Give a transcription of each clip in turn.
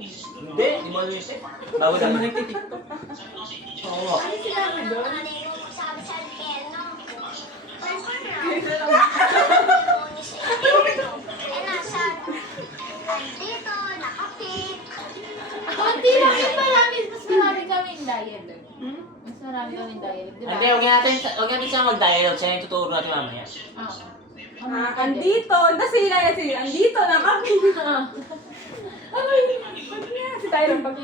Hindi, di mo alam yun. Bawal naman nagtitiktok. Oo. Ano sinabi doon? Konti lang yung marami. Mas marami kaming dialogue. Mas marami kaming dialogue, di ba? Hindi, huwag natin siya mag-dialogue. Siya yung tuturo natin mamaya. Oo. Andito. Sila yan sila. Andito na kami. Ay, ba't nga? Si Tyron pag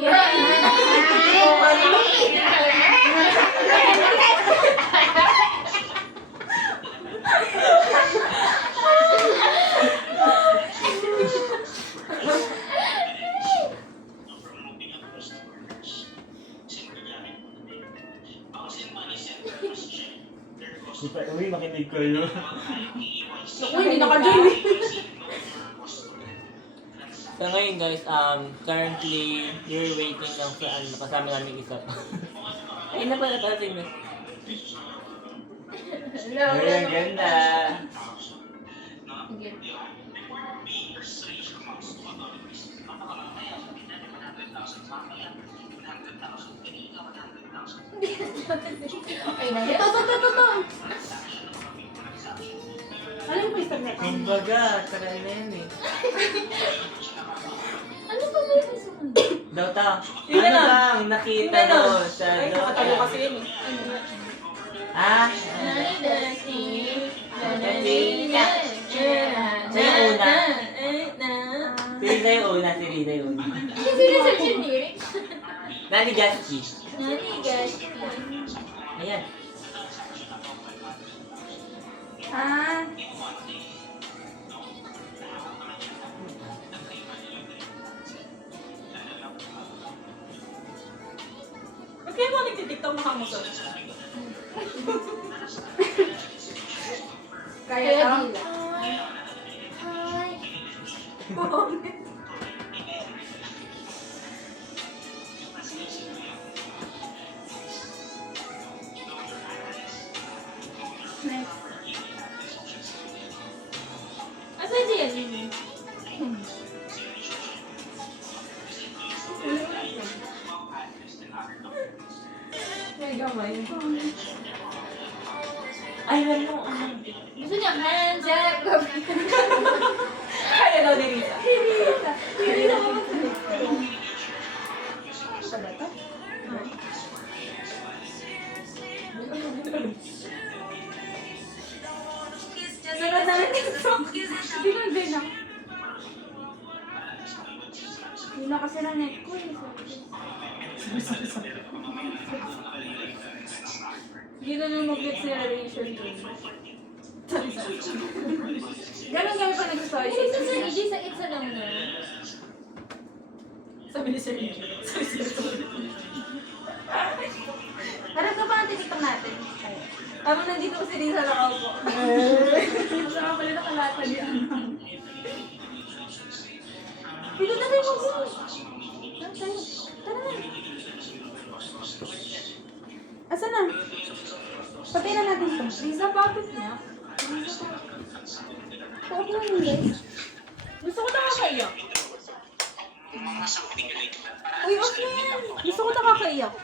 Uy, makinig kayo. Uy, hindi naka-join. So ngayon guys, currently, you're waiting lang sa kasama namin isa pa. Ayun na pala pala signal. Ay, ang ganda. Sige. Okay na. Ito. Ano yung pwesta niya? Kumbaga, tagal na yan eh. Ano pa ba yung sumunod? Daw ta, Yun na ano lang. lang nakita Yun na mo lang. sa Ay, nakatalo kasi yun eh. Ah? Si Rita yung una, si Rita yung una. Sino sa lyrics? Nani Gasky. Nani, guys. Ayan. Ah. Ba't kaya mo nagtitiktok na kamuso? Kaya Kaya ka? dila. Hi. Next. Asa dyan? May gamay. Ay, ano? Gusto niya hands up. Kaya daw ni Rita. Rita mo ba? Sa bata? Sunod na lang ito. Hindi ko din na. Hindi na kasi na neck ko eh. Hindi na nung mag-get si Rachel dun. Ganon kami pa nag-story Hindi sa Sir EJ, sa isa lang na. Sabi ni Sir Rachel. Parang ka pa ang tinitok natin. Habang nandito ko si Risa nakaupo. Saka pala nakalata di ano. Dito na tayo mag-go. Tara na. Asa na? Patay na natin ito. Risa, bakit niya? Paupo na yun, guys. Gusto ko nakakaiyak. Uy, okay. Gusto ko nakakaiyak.